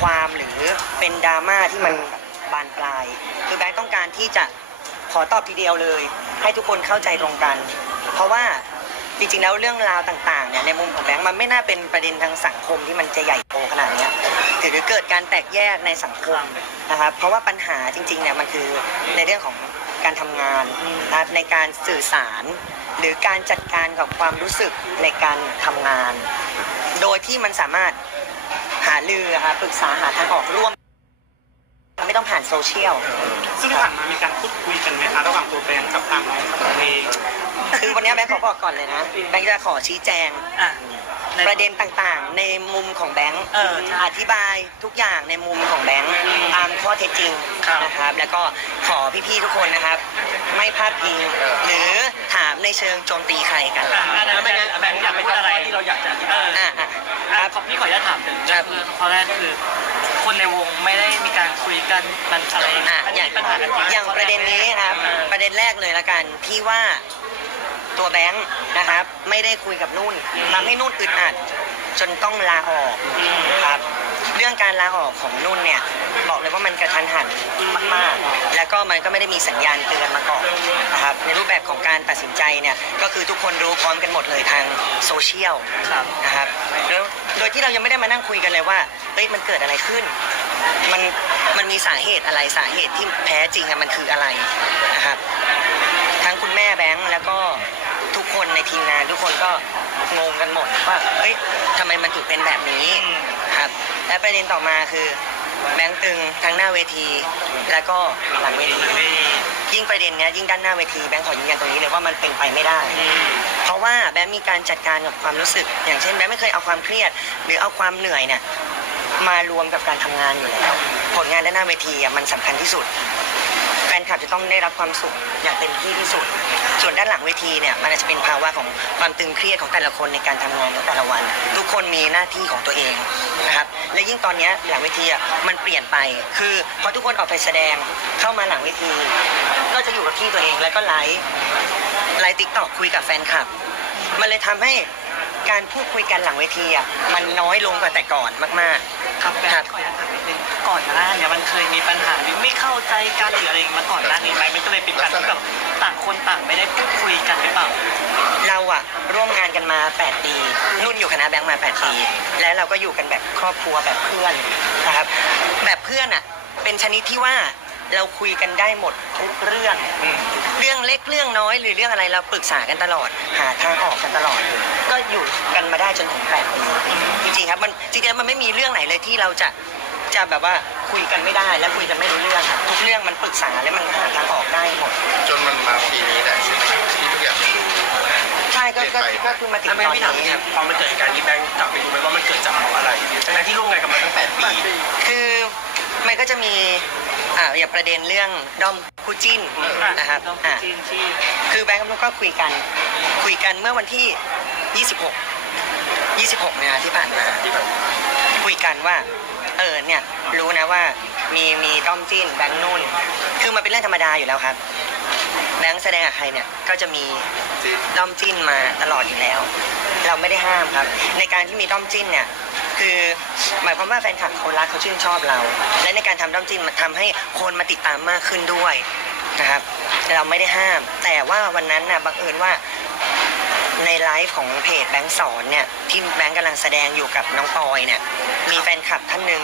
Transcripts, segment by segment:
ความหรือเป็นดราม่าที่มันบานปลาย คือแบงค์ต้องการที่จะขอตอบทีเดียวเลย ให้ทุกคนเข้าใจตรงกัน เพราะว่าจริงๆแล้วเรื่องราวต่างๆเนี่ยในมุมของแบงค์มันไม่น่าเป็นประเด็นทางสังคมที่มันจะใหญ่โตขนาดนี้หรือเกิดการแตกแยกในสังคมนะครับเพราะว่าปัญหาจริงๆเนี่ยมันคือในเรื่องของการทำงานนะครับในการสื่อสาร หรือการจัดการกับความรู้สึกในการทำงาน โดยที่มันสามารถ ลือค่ะปรึกษาหาทางออกร่วม ไม่ต้องผ่านโซเชียลซึ่งที่ผ่านมามีการพูดคุยกันไหมคะระหว่างตัวแบงค์กับทางน้องเอง คือวันนี้แบงค์ขอบอกก่อนเลยนะแบงค์จะขอชี้แจง อะใน ประเด็นต่างๆ ในมุมของแบงค์เออใช่อธิบายทุกอย่างในมุมของแบงค์ตามข้อเท็จจริงครับ นะครับ แล้วก็ขอพี่ๆทุกคนนะครับ ไม่พลาดพิงหรือถามในเชิงโจมตีใครกันอะแล้วไม่งั้นแบงค์อยากพูดอะไรที่เราอยากจะเอออะอะอะขอพี่ขออนุญาตถามถึงเรื่องเรื่องข้อแรกคือ คนในวงไม่ได้มีการคุยกันมันอะไรอะมันอย่างมีปัญหากันจริงอย่างประเด็นนี้นะครับเออประเด็นแรกเลยละกันที่ว่า ตัวแบงค์นะครับ ไม่ได้คุยกับนุ่นทำให้นุ่นอึดอัดจนต้องลาออกครับเรื่องการลาออกของนุ่นเนี่ยบอกเลยว่ามันกระทันหันมากๆ แล้วก็มันก็ไม่ได้มีสัญญาณเตือนมาก่อนนะครับในรูปแบบของการตัดสินใจเนี่ยก็คือทุกคนรู้พร้อมกันหมดเลยทางโซเชียลครับนะครับแล้วโดยที่เรายังไม่ได้มานั่งคุยกันเลยว่าเฮ้ยมันเกิดอะไรขึ้น มันมันมีสาเหตุอะไรสาเหตุที่แท้จริงอะมันคืออะไรนะครับทั้งคุณ แม่แบงค์แล้วก็ทุกคนในทีมงาน ทุกคนก็งงกันหมดว่าเฮ้ยทำไมมันถึงเป็นแบบนี้ครับ และประเด็นต่อมาคือแบงค์ตึงทั้งหน้าเวที แล้วก็หลังเวทียิ่งประเด็นเนี้ยยิ่งด้านหน้าเวทีแบงค์ขอยืนยันตรงนี้เลยว่ามันเป็นไปไม่ได้ เพราะว่าแบงค์มีการจัดการกับความรู้สึก อย่างเช่นแบงค์ไม่เคยเอาความเครียด หรือเอาความเหนื่อยเนี่ยมารวมกับการทำงานอยู่แล้ว ผลงานด้านหน้าเวทีอะมันสำคัญที่สุดแฟ นคลับจะต้องได้รับความสุขอย่างเต็มที่ที่สุด ส่วนด้านหลังเวทีเนี่ยมันอาจจะเป็นภาวะของความตึงเครียดของแต่ละคนในการทำงานในแต่ละวัน ทุกคนมีหน้าที่ของตัวเองนะครับและยิ่งตอนนี้หลังเวทีอะมันเปลี่ยนไป คือพอทุกคนออกไปแสดงเข้ามาหลังเวที ก็จะอยู่กับที่ตัวเองแล้วก็ไลฟ์ไลฟ์ติ๊กต็อกคุยกับแฟนคลับ มันเลยทำให้ การพูดคุยกันหลังเวทีอะมันน้อยลงกว่าแต่ก่อนมาก ครับแบงค์ขออนุญาตถามนิดนึงก่อนหน้าเนี่ยมันเคยมีปัญหาหรือไม่เข้าใจกันหรืออะไรมาก่อนหน้านี้ไหมมันก็เลยเป็นการที่แบบต่างคนต่างไม่ได้พูดคุยกันหรือเปล่า ๆ เราอะร่วมงานกันมา 8 ปี นุ่นอยู่คณะแบงค์มา 8 ปี แล้วเราก็อยู่กันแบบครอบครัวแบบเพื่อนนะครับแบบเพื่อนอะเป็นชนิดที่ว่า เราคุยกันได้หมดทุกเรื่องเรื่องเล็กเรื่องน้อยหรือเรื่องอะไรเราปรึกษากันตลอด หาทางออกกันตลอด ก็อยู่กันมาได้จนถึงแปดปีจริงๆครับมันจริงๆมันไม่มีเรื่องไหนเลยที่เราจะจะแบบว่าคุยกันไม่ได้และคุยกันไม่รู้เรื่องอะทุกเรื่องมันปรึกษาและมันหาทางออกได้หมดจนมันมาปีนี้แหละใช่ไหมที่ทุกอย่างมันดูใช่ก็ก็ก็คือมาถึงถ้าตแบงอนค์พี่ถามนี้ เนี่ยพอมันเกิดเหตุการณ์นี้แบงค์กลับไปดูไหมว่ามันเกิดจากเพราะอะไรทั้งๆที่ร่วมงานกันมาตั้งแปดปี คือ มันก็จะมีอ่าอย่างประเด็นเรื่องด้อมคู่จิ้นนะครับน้องอ่าจีนที่คือแบงค์กับนุ๊กก็คุยกัน คุยกันเมื่อวันที่ 26 26เนี่ยนะที่ผ่านมา ที่แบบคุยกันว่า เออเนี่ยรู้นะว่ามีมีด้อมจิ้นแบงค์นุ่น คือมันเป็นเรื่องธรรมดาอยู่แล้วครับ แบงค์แสดงกับใครเนี่ยก็จะมีจีนด้อมจิ้นมาตลอดอยู่แล้ว เราไม่ได้ห้ามครับ ในการที่มีด้อมจิ้นเนี่ย คือหมายความว่าแฟนคลับเขารักเขาชื่นชอบเรา และในการทำด้อมจิ้นมันทำให้คนมาติดตามมากขึ้นด้วยนะครับเราไม่ได้ห้าม แต่ว่าวันนั้นน่ะบังเอิญว่าในไลฟ์ของเพจแบงค์สอนเนี่ยที่แบงค์กำลังแสดงอยู่กับน้องปอยเนี่ยมีแฟนคลับท่านหนึ่ง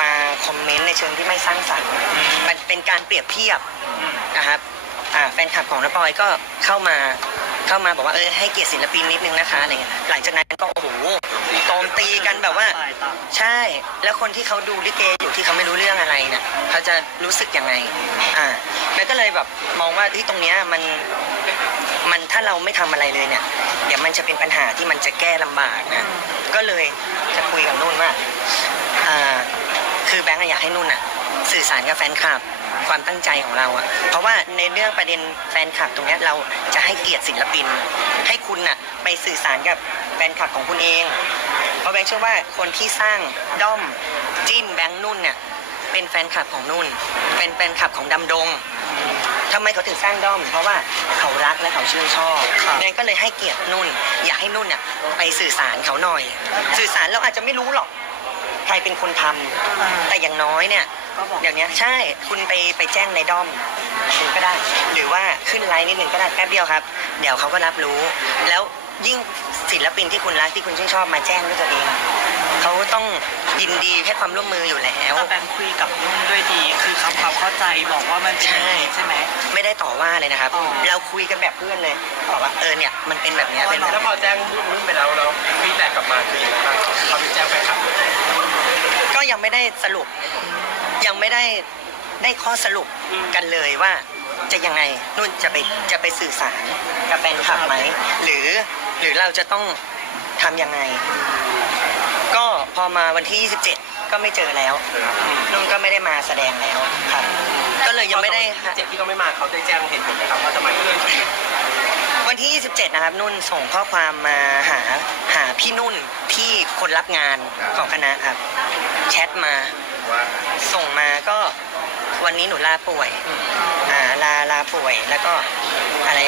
มาคอมเมนต์ในเชิงที่ไม่สร้างสรรค์มันเป็นการเปรียบเทียบนะครับอ่าแฟนคลับของน้องปอยก็เข้ามาเข้ามาบอกว่าเออให้เกียรติศิลปินนิดนึงนะคะอะไรเงี้ยหลังจากนั้นก็โอ้โห มตีกันแบบว่า ใช่ แล้วคนที่เขาดูลิเกอยู่ที่เขาไม่รู้เรื่องอะไรเนี่ยเขาจะรู้สึกยังไง อ่าแล้วก็เลยแบบมองว่าที่ตรงเนี้ยมันมันถ้าเราไม่ทำอะไรเลยเนี่ย เดี๋ยวมันจะเป็นปัญหาที่มันจะแก้ลำบากนะก็เลยจะคุยกับนุ่นว่าอ่าคือแบงก์อะอยากให้นุ่นอะสื่อสารกับแฟนคลับ ความตั้งใจของเราอะเพราะว่าในเรื่องประเด็นแฟนคลับตรงเนี้ยเราจะให้เกียรติศิลปิน ให้คุณอะไปสื่อสารกับแฟนคลับของคุณเอง เพราะแบงค์เชื่อว่าคนที่สร้างด้อมจิ้นแบงค์นุ่นเนี่ยเป็นแฟนคลับของนุ่น เป็นแฟนคลับของดำดงทำไมเขาถึงสร้างด้อม เพราะว่าเขารักและเขาชื่นชอบแบงค์ก็เลยให้เกียรตินุ่น อยากให้นุ่นเนี่ยไปสื่อสารเขาหน่อย สื่อสารเราอาจจะไม่รู้หรอก ใครเป็นคนทำแต่อย่างน้อยเนี่ยก็บอกอย่างเนี้ยใช่คุณไปไปแจ้งในด้อมคุณก็ได้ หรือว่าขึ้นไลน์นิดหนึ่งก็ได้แป๊บเดียวครับ เดี๋ยวเขาก็รับรู้ แล้วยิ่งศิลปินที่คุณรักที่คุณชื่นชอบมาแจ้งด้วยตัวเอง เขาต้องยินดีให้ความร่วมมืออยู่แล้ว แต่แบงค์คุยกับนุ่นด้วยดี คือคำความเข้าใจบอกว่ามันเป็นอย่างนี้ใช่ไหม ไม่ได้ต่อว่าเลยนะครับ อ๋อ เราคุยกันแบบเพื่อนเลยบอกว่าเออเนี่ยมันเป็นแบบเนี้ยเป็นแบบแล้วพอแจ้งนุ่นไปแล้วแล้วฟีดแบ็กกลับมาคือยังไงบ้างเขาไปแจ้งแฟนคลับก็ยังไม่ได้สรุป ยังไม่ได้ได้ข้อสรุปกันเลยว่า จะยังไงนุ่นจะไปจะไปสื่อสารกับแฟนคลับไหมหรือหรือเราจะต้อง ทำยังไง ก็พอมาวันที่ 27 ก็ไม่เจอแล้วนุ่นก็ไม่ได้มาแสดงแล้วครับก็เลยยังไม่ได้เจ็ดที่เขาไม่มาเขาได้แจ้งเหตุผลไหมครับว่าทำไมถึงวันที่ 27 นะครับ นุ่นส่งข้อความมาหาหาพี่นุ่นที่คนรับงานของคณะครับ แชทมาว่าส่งมาก็วันนี้หนูลาป่วย อ่าลาลาป่วยแล้วก็ อะไร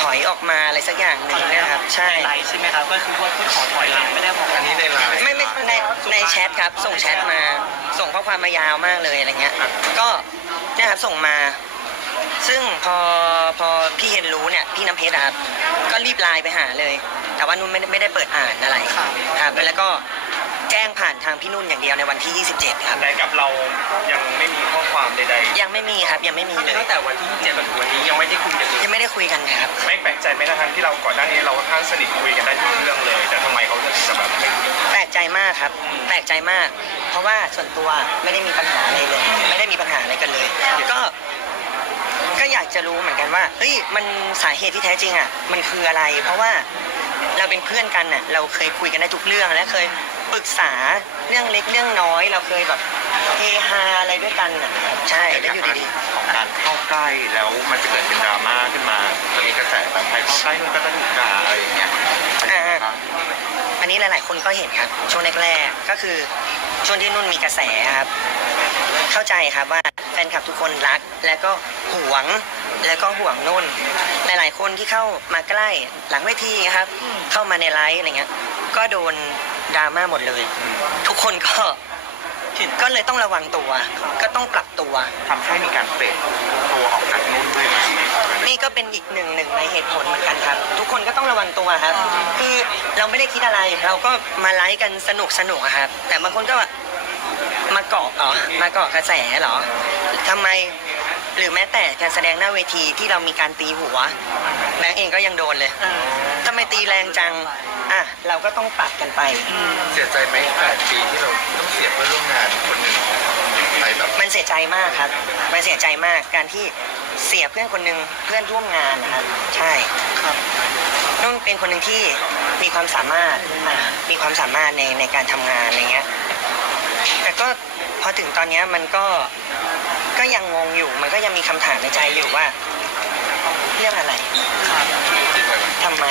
ถอยออกมาอะไรสักอย่างหนึ่งเนะครับ ใช่ ในไลน์ใช่ไหมครับ ก็คือว่าพูดขอถอยหลังไม่ได้บอกอันนี้ในไลน์ ไม่ไม่ในในแชทครับ ส่งแชทมา ส่งข้อความมายาวมากเลยอะไรเงี้ย ก็เนี่ยครับส่งมา ซึ่งพอพอพี่เห็นรู้เนี่ยพี่น้ำเพชรอะครับก็รีบไลน์ไปหาเลย แต่ว่านุ่นไม่ได้ไม่ได้เปิดอ่านอะไรครับแล้วก็ แจ้งผ่านทางพี่นุ่นอย่างเดียวในวันที่ 27 ครับ แต่กับเรายังไม่มีข้อความใดยังไม่มีครับยังไม่มีเลยตั้งแต่วันที่เจ็ดจนถึงวันนี้ยังไม่ได้คุยกันเลยยังไม่ได้คุยกันครับ ไม่แปลกใจไหมทั้งที่เราก่อนหน้านี้เราค่อนข้างสนิทคุยกันได้ทุกเรื่องเลย แต่ทำไมเขาเลือกที่จะแบบไม่คุยแปลกใจมากครับ แปลกใจมาก เพราะว่าส่วนตัวไม่ได้มีปัญหาอะไรเลย ไม่ได้มีปัญหาอะไรกันเลย ก็ ก็อยากจะรู้เหมือนกันว่า เฮ้ย มันสาเหตุที่แท้จริงอะ มันคืออะไร เพราะว่าเราเป็นเพื่อนกันน่ะ เราเคยคุยกันได้ทุกเรื่องและเคย ปรึกษาเรื่องเล็กเรื่องน้อยเราเคยแบบเฮฮาอะไรด้วยกันน่ะใช่แล้วอยู่ดีของการเข้าใกล้แล้วมันจะเกิดเป็นดราม่าขึ้นมาจะมีกระแสแบบใครเข้าใกล้มันก็จะถูกด่าอะไรอย่างเงี้ยอ่า อันนี้หลาย ๆ คนก็เห็นครับช่วงแรกๆก็คือช่วงที่นุ่นมีกระแสครับ เข้าใจครับว่าแฟนคลับทุกคนรัก แล้วก็หวง แล้วก็ห่วงนุ่น หลาย ๆ คนที่เข้ามาใกล้หลังเวทีครับ เข้ามาในไลฟ์อะไรเงี้ย ก็โดนดราม่าหมดเลย ทุกคนก็ก็เลยต้องระวังตัว ก็ต้องปรับตัว ทำให้มีการเฟดตัวออกจากนุ่นด้วยไหมนี่ก็เป็นอีกหนึ่งหนึ่งในเหตุผลเหมือนกันครับ ทุกคนก็ต้องระวังตัวครับ คือเราไม่ได้คิดอะไร เราก็มาไลฟ์กันสนุกสนุกอะครับ แต่บางคนก็แบบมาเกาะเหรอมาเกาะกระแสเหรอทำไม หรือแม้แต่การแสดงหน้าเวทีที่เรามีการตีหัวแบงค์เองก็ยังโดนเลยเออทำไมตีแรงจังอะเราก็ต้องปรับกันไป เสียใจไหมแปดปีที่เราต้องเสียเพื่อนร่วมงานคนหนึ่งไปแบบมันเสียใจมากครับ มันเสียใจมากการที่เสียเพื่อนคนหนึ่งเพื่อนร่วมงานนะครับใช่ครับนุ่นเป็นคนหนึ่งที่มีความสามารถอะมีความสามารถในในการทำงานอะไรเงี้ย แต่ก็พอถึงตอนเนี้ยมันก็ ก็ยังงงอยู่มันก็ยังมีคำถามในใจอยู่ว่า เรื่องอะไรครับทำไม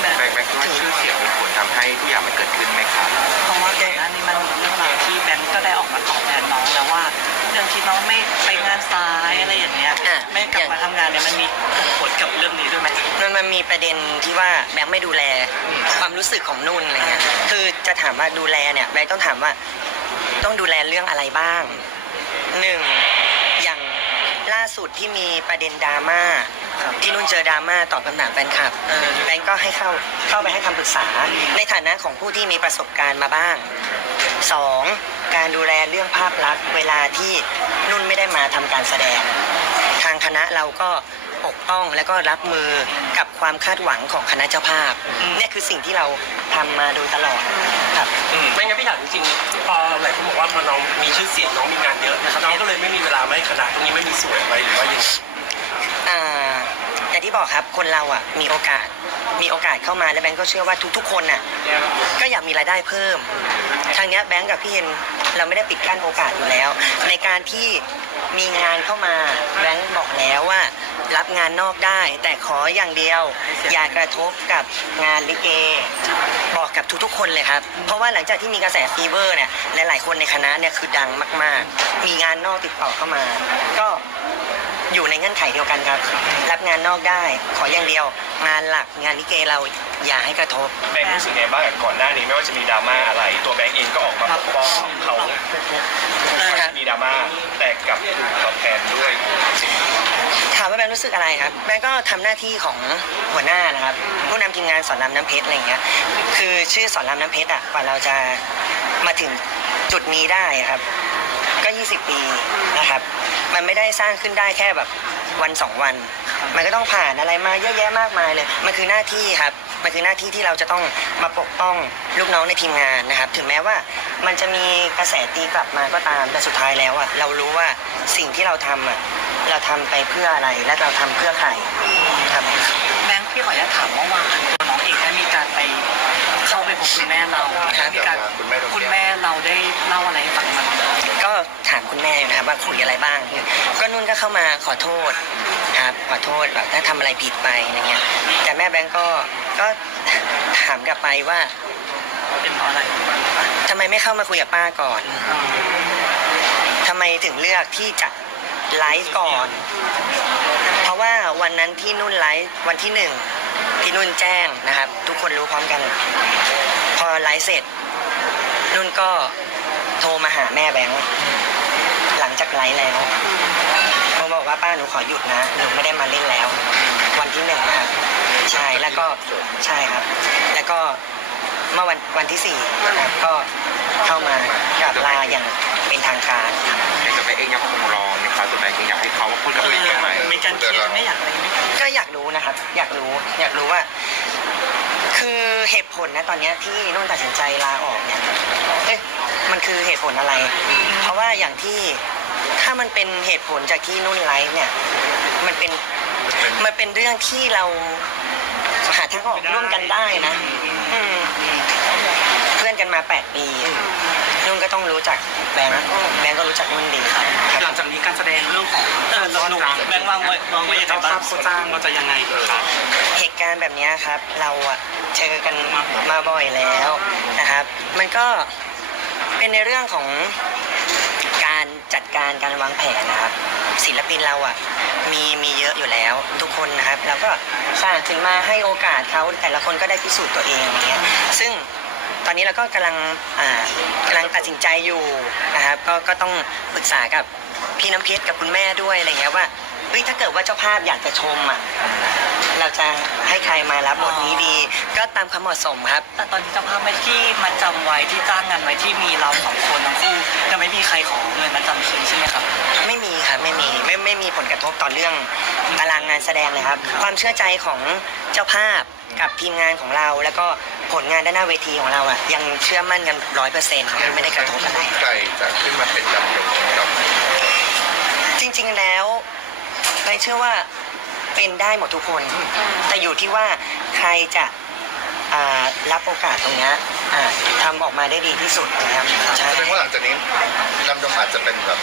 แบบแบงค์แบงค์คิดว่าชื่อเสียงเป็นผลทำให้ทุกอย่างมันเกิดขึ้นไหมครับเพราะว่าก่อนหน้านี้มันมีเรื่องราวที่แบงค์ก็ได้ออกมาตอบแทนน้องแล้วว่าเรื่องที่น้องไม่ไปงานซ้ายอะไรอย่างเงี้ยอะ ไม่กลับมาทำงานเนี่ยมันมีผลกับเรื่องนี้ด้วยไหมมันมันมีประเด็นที่ว่าแบงค์ไม่ดูแลความรู้สึกของนุ่นอะไรเงี้ย คือจะถามว่าดูแลเนี่ยแบงค์ต้องถามว่า ต้องดูแลเรื่องอะไรบ้างหนึ่งอย่างล่า สุดที่มีประเด็นดราม่าที่นุ่นเจอดราม่าตอบคำถามแฟนคลับแบงค์ก็ให้เข้าเข้าไปให้คำปรึกษา ในฐานะของผู้ที่มีประสบการณ์มาบ้างสองการดูแลเรื่องภาพลักษณ์เวลาที่นุ่นไม่ได้มาทำการแสดง ทางคณะเราก็ปกป้องและก็รับมือกับ ความคาดหวังของคณะเจ้าภาพเนี่ยคือสิ่งที่เราทำมาโดยตลอดครับไม่งั้นพี่ถามจริงๆพอหลายคนบอกว่าพอน้องมีชื่อเสียงน้องมีงานเยอะน้องก็เลยไม่มีเวลามาให้คณะตรงนี้ไม่มีส่วนไหมหรือว่ายังางที่บอกครับคนเราอะมีโอกาสมีโอกาสเข้ามาและแบงก์ก็เชื่อว่าทุกๆคนน่ะก็อยากมีรายได้เพิ่ม ทางเนี้ยแบงก์กับพี่เฮนเราไม่ได้ปิดกั้นโอกาสอยู่แล้ว ในการที่มีงานเข้ามาแบงก์บอกแล้วว่า รับงานนอกได้ แต่ขออย่างเดียว อย่ากระทบกับงานลิเกบอกกับทุกๆ คนเลยครับ เพราะว่าหลังจากที่มีกระแสฟีเวอร์เนี่ยหลายๆคนในคณะเนี่ยคือดังมาก ๆ มีงานนอกติดต่อเข้ามา ก็ อยู่ในเงื่อนไขเดียวกันครับ รับงานนอกได้ ขออย่างเดียว งานหลักงานลิเกเราอย่าให้กระทบ แบงค์รู้สึกไงบ้างกับก่อนหน้านี้ไม่ว่าจะมีดราม่าอะไร ตัวแบงค์เองก็ออกมาปกป้องเขามีดราม่าแต่กลับถูกตอบแทนด้วยสิ่งถามว่าแบงค์รู้สึกอะไรครับ แบงค์ก็ทำหน้าที่ของหัวหน้านะครับผู้นำทีมงานสอนรามน้ำเพชรอะไรอย่างเงี้ยคือชื่อสอนรามน้ำเพชรอะกว่าเราจะมาถึงจุดนี้ได้อะครับ ก็ 20 ปีนะครับ มันไม่ได้สร้างขึ้นได้แค่แบบวันสองวัน มันก็ต้องผ่านอะไรมาเยอะแยะมากมายเลย มันคือหน้าที่ครับ มันคือหน้าที่ที่เราจะต้องมาปกป้องลูกน้องในทีมงานนะครับ ถึงแม้ว่ามันจะมีกระแสตีกลับมาก็ตาม แต่สุดท้ายแล้วอะเรารู้ว่าสิ่งที่เราทำอะเราทำไปเพื่ออะไร และเราทำเพื่อใครครับ แบงค์พี่ขออนุญาตถามเมื่อวานตัวน้องเองได้มีการไปเข้าไปพบคุณแม่เราครับมีการคุณแม่โดนแกล้งคุณแม่เราได้เล่าอะไรให้ฟังมั้างก็ถามคุณแม่นะครับว่าคุยอะไรบ้าง ก็นุ่นก็เข้ามาขอโทษครับขอโทษแบบถ้าทำอะไรผิดไปอะไรเงี้ย แต่แม่แบงก์ก็ก็ถามกลับไปว่าเป็นเพราะอะไรทำไมไม่เข้ามาคุยกับป้าก่อนทำไมถึงเลือกที่จะไลฟ์ก่อน เพราะว่าวันนั้นที่นุ่นไลฟ์วันที่หนึ่งที่นุ่นแจ้งนะครับ ทุกคนรู้พร้อมกัน พอไลฟ์เสร็จ นุ่นก็โทรมาหาแม่แบงค์ หลังจากไลฟ์แล้วเขาบอกว่าป้าหนูขอหยุดนะหนูไม่ได้มาเล่นแล้ว วันที่หนึ่งนะครับใช่แล้วก็ใช่ครับ แล้วก็เมื่อวันวันที่สี่นะครับก็เข้ามากราบลาอย่างเป็นทางการอยากจะไปเองยังคงรอในคราวตัวแบงค์เองอยากให้เขาพูดคุยกันไหมมีการเคลียร์ไม่อยากอะไรไหมก็อยากรู้นะครับ อยากรู้อยากรู้ว่า คือเหตุผลนะตอนนี้ที่นุ่นตัดสินใจลาออกเนี่ยเอ๊ะมันคือเหตุผลอะไร เพราะว่าอย่างที่ถ้ามันเป็นเหตุผลจากที่นุ่นไลฟ์เนี่ย มันเป็นมันเป็นเรื่องที่เราหาทางออกร่วมกันได้นะอืมเพื่อนกันมา8ปีนุ่นก็ต้องรู้จักแบงค์แบงค์ก็รู้จักนุ่นดีครับ หลังจากนี้การแสดงเรื่องของ หนูแบงค์วางไว้วางไว้ยังไงบ้างเขาจ้างเราจะยังไงครับ เหตุการณ์แบบเนี้ยครับ เราอะเจอกันมาบ่อยแล้วนะครับ มันก็เป็นในเรื่องของการจัดการการวางแผนนะครับ ศิลปินเราอะมีมีเยอะอยู่แล้ว ทุกคนนะครับเราก็สร้างขึ้นมาให้โอกาสเขาแต่ละคนก็ได้พิสูจน์ตัวเองอย่างเงี้ยซึ่งตอนนี้เราก็กำลังอ่ากำลังตัดสินใจอยู่นะครับ ก็ก็ต้องปรึกษากับ พี่น้ำเพชรกับคุณแม่ด้วยอะไรเงี้ยว่าเฮ้ยถ้าเกิดว่าเจ้าภาพอยากจะชมอะเราจะให้ใครมารับบทนี้ดี ก็ตามความเหมาะสมครับ แต่ตอนนี้เจ้าภาพไม่ที่มาจำไว้ที่จ้างงานไว้ที่มีเราสองคนทั้งคู่ยังไม่มีใครขอเงินมาจำคืนใช่ไหมครับ ไม่มีครับไม่มีไม่ไม่มีผลกระทบต่อเรื่องตารางงานแสดงเลยครับ ความเชื่อใจของเจ้าภาพ กับทีมงานของเรา แล้วก็ผลงานด้านหน้าเวทีของเราอะยังเชื่อมั่นกันร้อยเปอร์เซ็นต์ไม่ได้กระทบอะไร ใครจะขึ้นมาเป็นดำรงกับจริงๆแล้วไปเชื่อว่าเป็นได้หมดทุกคน แต่อยู่ที่ว่าใครจะอ่ารับโอกาสตรงเนี้ยอ่าทำออกมาได้ดีที่สุดนะครับใช่แสดงว่าหลังจากนี้ดำดงอาจจะเป็นแบบ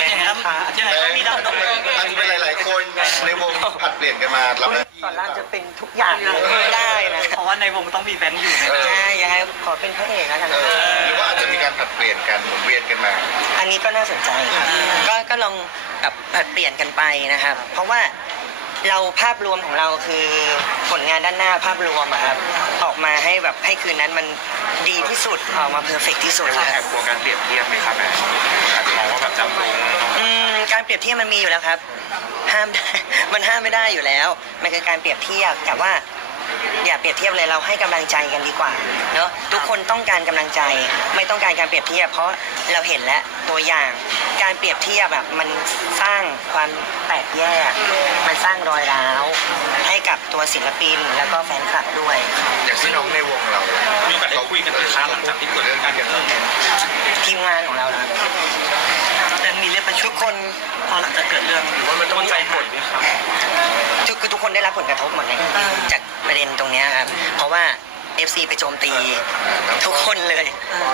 ยังไงครับยังไงก็มีเราต้องอาจจะเป็นหลาย ๆ คนในวงผัดเปลี่ยนกันมารับหน้า ที่สอนรามจะเป็นทุกอย่างเลยได้นะเพราะว่าในวงต้องมีแบงค์อยู่ในเออใช่ยังไงขอเป็นพระเอกแล้วกันเออหรือว่าอาจจะมีการผัดเปลี่ยนกันหมุนเวียนกันมา อันนี้ก็น่าสนใจครับก็ก็ลองแบบผลัดเปลี่ยนกันไปนะครับ เพราะว่าเราภาพรวมของเราคือผลงานด้านหน้าภาพรวมอะครับออกมาให้แบบให้คืนนั้นมันดีที่สุดออกมาเพอร์เฟกที่สุดไม่คว่าแอรับบกลัวการเปรียบเทียบไหมครับแบงค์อาจจะมองว่าแบบจำลงอืมการเปรียบเทียบมันมีอยู่แล้วครับ ห้าม มันห้ามไม่ได้อยู่แล้ว มันคือการเปรียบเทียบแต่ว่า อย่าเปรียบเทียบเลยเราให้กำลังใจกันดีกว่าเนอะทุกคนต้องการกำลังใจ ไม่ต้องการการเปรียบเทียบ เพราะเราเห็นแล้วตัวอย่าง การเปรียบเทียบแบบมันสร้างความแตกแยก มันสร้างรอยร้าว ให้กับตัวศิลปินแล้วก็แฟนคลับด้วย อย่างที่น้องในวงเรามีแบบได้คุยกันอีกครั้งหลังจากที่เกิดเรื่องการเกิดเรื่องทีมงานของเรานะครับแบงค์มีเรียกประชุทุมกคนพอหลังจากเกิดเรื่องหรือว่ามันต้องใจหดไหมครับทุกคือทุกคนได้รับผลกระทบหมดเลยจากประเด็นตรงเนี้ยครับเพราะว่า FC ไปโจมตี ทุกคนเลย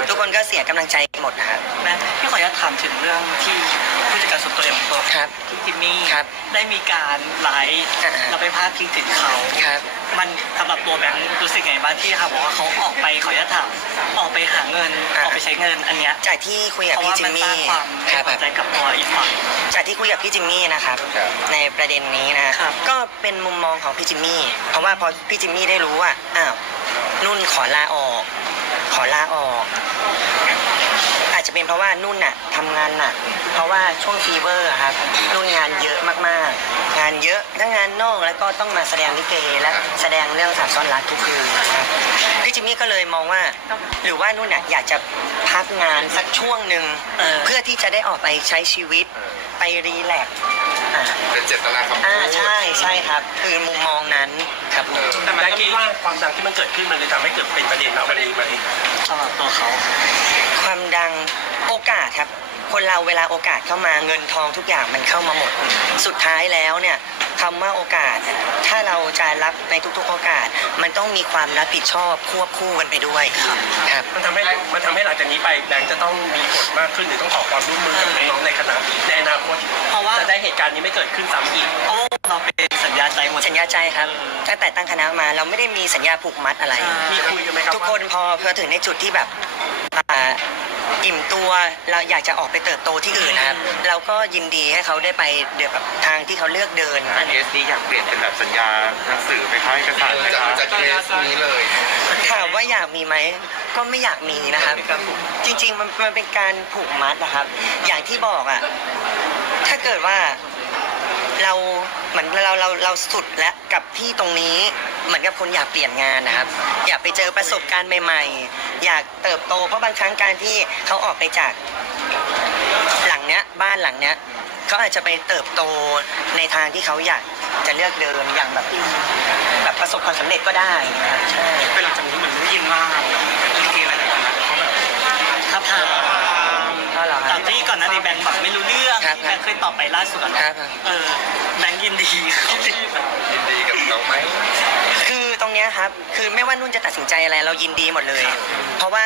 ทุกคนก็เสียกำลังใจหมดนะครับแบงค์พี่ขออนุญาตถามถึงเรื่องที่ผู้ผู้จัดการส่วนตัวอย่างตัวครับพี่จิมมี่ครับได้มีการไลฟ์อ่า เราไปพาดพิงถึงเขา ครับมันสำหรับตัวแบงค์รู้สึกไงบ้างที่เขาบอกว่าเขาออกไปขออนุญาตถามออกไปหาเงินอ่าออกไปใช้เงินอันเนี้ยจากที่คุยกับเพราะพี่ว่าจิมัมนสร้ามี่งความไม่ครับพอใจกับตัวอีกฝั่ง จากที่คุยกับพี่จิมมี่นะครับ ครับ ในประเด็นนี้นะครับ ก็เป็นมุมมองของพี่จิมมี่ เพราะว่าพอพี่จิมมี่ได้รู้ว่าอ้าว นุ่นขอลาออก ขอลาออก อาจจะเป็นเพราะว่านุ่นน่ะทำงานหนักเพราะว่าช่วงฟีเวอร์ครับนุ่นงานเยอะมากๆ งานเยอะทั้งงานนอกแล้วก็ต้องมาแสดงลิเกและแสดงเรื่องสามซ้อนรักทุกคืนครับพี่จิมมี่ก็เลยมองว่า หรือว่านุ่นน่ะอยากจะพักงานสักช่วงหนึ่งเพื่อที่จะได้ออกไปใช้ชีวิตไปรีแลกซ์ เป็นเจตนาคำพูอ่าด ใช่ใช่ครับ คือมุมมองนั้นครับผม แต่มันก็คิดว่าความดังที่มันเกิดขึ้นมันเลยทำให้เกิดเป็นประเด็นนะวันนี้ไหมสำหรับตัวเขา ความดังโอกาสครับ คนเราเวลาโอกาสเข้ามาเงินทองทุกอย่างมันเข้ามาหมด สุดท้ายแล้วเนี่ย คำว่าโอกาส ถ้าเราจะรับในทุกๆโอกาส มันต้องมีความรับผิดชอบควบคู่กันไปด้วยครับ มันทำให้มันทำให้หลังจากนี้ไปแบงค์จะต้องมีกฎมากขึ้นหรือต้องขอความร่วมมือกับน้องๆในคณะในอนาคตเพราะว่า จะได้เหตุการณ์นี้ไม่เกิดขึ้นซ้ำอีก โอ้เราเป็นสัญญาใจหมด สัญญาใจครับ ตั้งแต่ตั้งคณะมาเราไม่ได้มีสัญญาผูกมัดอะไรใช่มีคุยกันไหมครับทุกคนพอพอถึงในจุดที่แบบอ่า อิ่มตัวเราอยากจะออกไปเติบโตที่อื่นนะครับ เราก็ยินดีให้เขาได้ไปเดือแบบทางที่เขาเลือกเดินอันนี้อยากเปลี่ยนเป็นแบบสัญญาหนังสือไปค่ายเอกสารไหมจากคะจากเคสนี้เลยถามว่าอยากมีไหมก็ไม่อยากมีนะครับ จริง ๆ มันมันเป็นการผูกมัดนะครับ อย่างที่บอกอะถ้าเกิดว่า เราเหมือนเราเราเราสุดแล้วกับที่ตรงนี้เหมือนกับคนอยากเปลี่ยนงานนะครับ อยากไปเจอประสบการณ์ใหม่ ๆ อยากเติบโต เพราะบางครั้งการที่เขาออกไปจากหลังเนี้ยบ้านหลังเนี้ยเขาอาจจะไปเติบโตในทางที่เขาอยากจะเลือกเดินอย่างแบบแบบประสบความสำเร็จก็ได้นะครับใช่เป็นหลังจากนี้เหมือนได้ยินว่าลิเกหลายๆคณะเขาแบบทับทามก็เหรอคตารับมที่ก่อนหน้านี้แบงค์แบบไม่รู้เรื่อง ครับที่แบงค์เคยตอบไปล่าสุดอะครับ เออแบงค์ยินดีเขาที่แบบยินดีกับน้องไหมคือตรงเนี้ยครับ คือไม่ว่านุ่นจะตัดสินใจอะไรเรายินดีหมดเลย เพราะว่า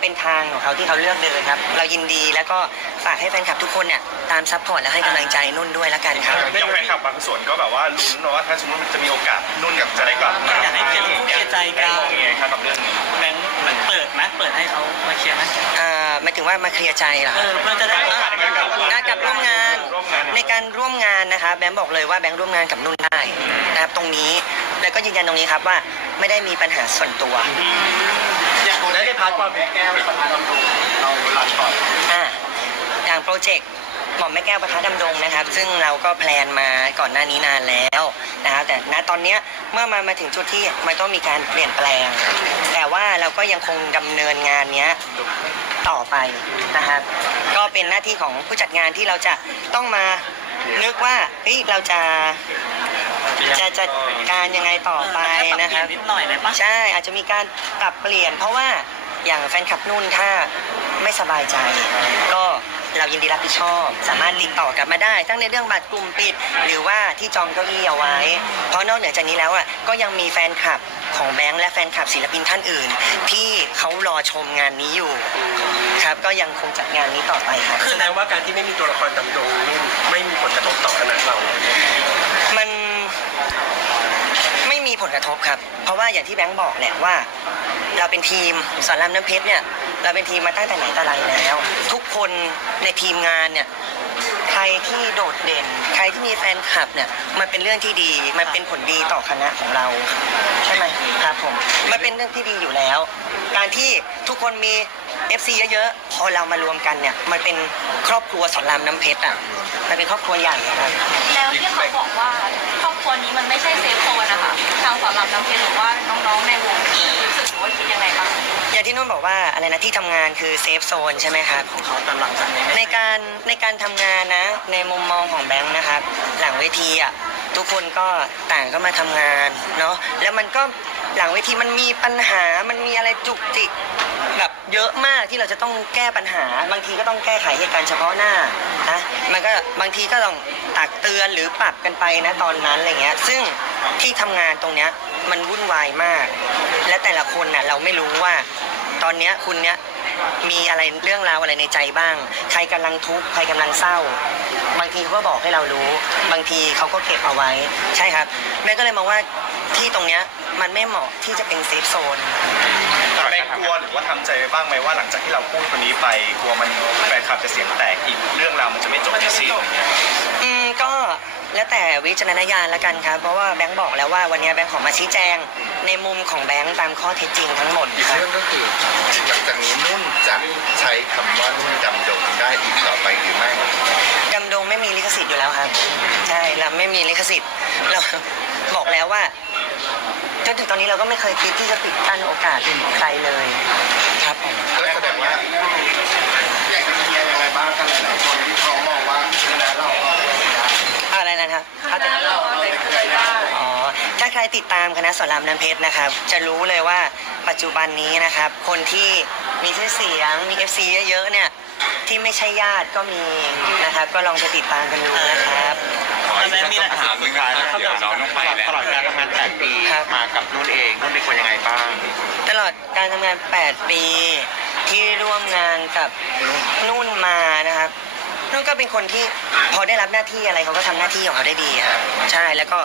เป็นทางของเขาที่เขาเลือกเดินครับ เรายินดีแล้วก็ฝากให้แฟนคลับทุกคนเนี่ยตามซัพพอร์ตและให้กำลังใจนุ่นด้วยละกันครับ ยังแฟนคลับบางส่วนก็แบบว่าลุ้นเนอะว่าถ้าสมมติมันจะมีโอกาสนุ่นกับจะได้กลับมาอยากให้เคลียร์คู่เคลียร์ใจกันมองยังไงครับกับเรื่องนี้แบงค์เหมือนเปิดไหมเปิดให้เขามาเคลียร์ไหมอ่าหมายถึงว่ามาเคลียร์ใจเหรอคเอรับ อเพื่อจะได้โอกาสในการกลับมานะกับร่วมงาน ร่วมงานในการร่วมงานนะครับแบงค์บอกเลยว่าแบงค์ร่วมงานกับนุ่นได้นะครับตรงนี้แล้วก็ยืนยันตรงนี้ครับว่าไม่ได้มีปัญหาส่วนตัว และในพาร์ทความเป็นแก้วประธานลำดงเราลันก่อนอ่าอย่างโปรเจกต์หม่อมแม่แก้วประทัดดำดงนะครับ ซึ่งเราก็แพลนมาก่อนหน้านี้นานแล้วนะครับแต่ณตอนเนี้ยเมื่อมามาถึงจุดที่มันต้องมีการเปลี่ยนแปลง แต่ว่าเราก็ยังคงดำเนินงานเนี้ย ต่อไปนะครับก็เป็นหน้าที่ของผู้จัดงานที่เราจะต้องมานึกว่าเฮ้ยเราจะ จะจัดการยังไงต่อไปนะครับนิดหน่อยเลยปะใช่อาจจะมีการปรับเปลี่ยน เพราะว่าอย่างแฟนคลับนุ่นถ้าไม่สบายใจ ก็เรายินดีรับผิดชอบ สามารถติดต่อกลับมาได้ ทั้งในเรื่องบัตรกลุ่มปิด หรือว่าที่จองเก้าอี้เอาไว้ เพราะนอกเหนือจากนี้แล้วอะก็ยังมีแฟนคลับของแบงค์และแฟนคลับศิลปินท่านอื่น ที่เขารอชมงานนี้อยู่ ครับก็ยังคงจัดงานนี้ต่อไปครับแสดงว่าการที่ไม่มีตัวละครดำดงนุ่นไม่มีผลกระทบต่อคณะเรามัน ไม่มีผลกระทบครับ เพราะว่าอย่างที่แบงค์บอกแหละว่า เราเป็นทีมสอนรามน้ำเพชรเนี่ย เราเป็นทีมมาตั้งแต่ไหนแต่ไรแล้ว ทุกคนในทีมงานเนี่ยใครที่โดดเด่น ใครที่มีแฟนคลับเนี่ยมันเป็นเรื่องที่ดีมันเป็นผลดีต่อคณะของเรา ใช่ไหมครับผมมันเป็นเรื่องที่ดีอยู่แล้ว การที่ทุกคนมี FC เยอะๆ พอเรามารวมกันเนี่ย มันเป็นครอบครัวสอนรามน้ำเพชรอะ มันเป็นครอบครัวใหญ่อะครับแล้วที่เขาบอกว่าครอบครัวนี้มันไม่ใช่เซฟโซนนะคะทางสอนรามน้ำเพชรหรือว่าน้องๆในวงรู้สึกหรือว่าคิดยังไงบ้างอย่างที่นุ่นบอกว่าอะไรนะที่ทำงานคือเซฟโซนใช่ไหมครับของเขาแต่หลังจากนี้ในการในการทำงานนะ ในมุมมองของแบงค์นะครับ หลังเวทีอะทุกคนก็ต่างก็มาทำงานเนาะแล้วมันก็หลังเวทีมันมีปัญหามันมีอะไรจุกจิก แบบเยอะมากที่เราจะต้องแก้ปัญหา บางทีก็ต้องแก้ไขเหตุการณ์เฉพาะหน้านะมันก็บางทีก็ต้องตักเตือนหรือปรับกันไปนะตอนนั้นอะไรเงี้ย ซึ่งที่ทำงานตรงเนี้ยมันวุ่นวายมาก และแต่ละคนน่ะเราไม่รู้ว่า ตอนเนี้ยคุณเนี้ยมีอะไรเรื่องราวอะไรในใจบ้าง ใครกำลังทุกข์ใครกำลังเศร้า บางทีเขาก็บอกให้เรารู้ บางทีเขาก็เก็บเอาไว้ ใช่ครับ แม่ก็เลยมองว่าที่ตรงเนี้ยมันไม่เหมาะที่จะเป็นเซฟโซน แบงค์กลัวหรือว่าทำใจไว้บ้างไหมว่าหลังจากที่เราพูดคนนี้ไปกลัวมันแฟนคลับจะเสียงแตกอีกเรื่องราวมันจะไม่จบที่สิ้นอย่างเงี้ยอืมก็แล้วแต่วิจารณญาณละกันครับ เพราะว่าแบงค์บอกแล้วว่าวันนี้แบงค์ขอมาชี้แจง ในมุมของแบงค์ตามข้อเท็จจริงทั้งหมดอีกครับ เรื่องก็คือหลังจากนี้นุ่นจะใช้คำว่านุ่นดำดงได้อีกต่อไปหรือไม่ดำดงไม่มีลิขสิทธิ์อยู่แล้วครับใช่เราไม่มีลิขสิทธิ์ เราบอกแล้วว่าจนถึงตอนนี้เราก็ไม่เคยคิดที่จะปิดกั้นโอกาสใครเลยครับผมก็แสดงว่าอยากจะเคลียร์ยังไงบ้างกันหลายๆคนที่เขามองว่าเวลาเราก็อะไรนะครับเขาจะ อ๋อถ้าใครติดตามคณะสอนรามน้ำเพชรนะครับ จะรู้เลยว่าปัจจุบันนี้นะครับ คนที่มีชื่อเสียงมี FC เยอะๆเนี่ย ที่ไม่ใช่ญาติก็มีนะครับ ก็ลองไปติดตามกันดูนะครับ ขออีกสักคำถามหนึ่งครับเดี๋ยวน้องต้องไปแล้ว ตลอดการทำงาน8ปีครับ มากับนุ่นเองนุ่นเป็นคนยังไงบ้าง ตลอดการทำงาน 8 ปีที่ร่วมงานกับนุ่นมานะครับ นุ่นก็เป็นคนที่พอได้รับหน้าที่อะไรเขาก็ทำหน้าที่ของเขาได้ดีครับใช่แล้วก็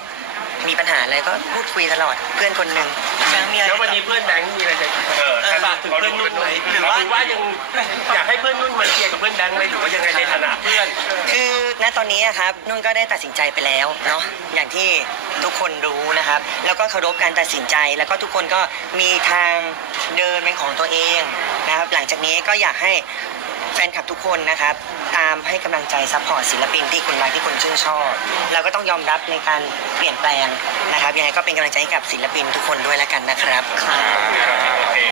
มีปัญหาอะไรก็พูดคุยตลอดเพื่อนคนหนึ่งแบงค์มีอะไรแล้ววันนี้เพื่อนแบงค์มีอะไรจะเออฝากถึงเพื่อนนุ่นไหมหรือว่าหรือว่ายังอยากให้เพื่อนนุ่นมาเคลียร์กับเพื่อนแบงค์ไหมหรือว่ายังไงในฐานะเพื่อน คือณตอนนี้อะครับนุ่นก็ได้ตัดสินใจไปแล้วเนาะอย่างที่ทุกคนรู้นะครับ แล้วก็เคารพการตัดสินใจแล้วก็ทุกคนก็มีทางเดินเป็นของตัวเองนะครับหลังจากนี้ก็อยากให้ แฟนคลับทุกคนนะครับ ตามให้กำลังใจซัพพอร์ตศิลปินที่คุณรักที่คุณชื่นชอบ เราก็ต้องยอมรับในการเปลี่ยนแปลงนะครับยังไงก็เป็นกำลังใจให้กับศิลปินทุกคนด้วยแล้วกันนะครับ ครับ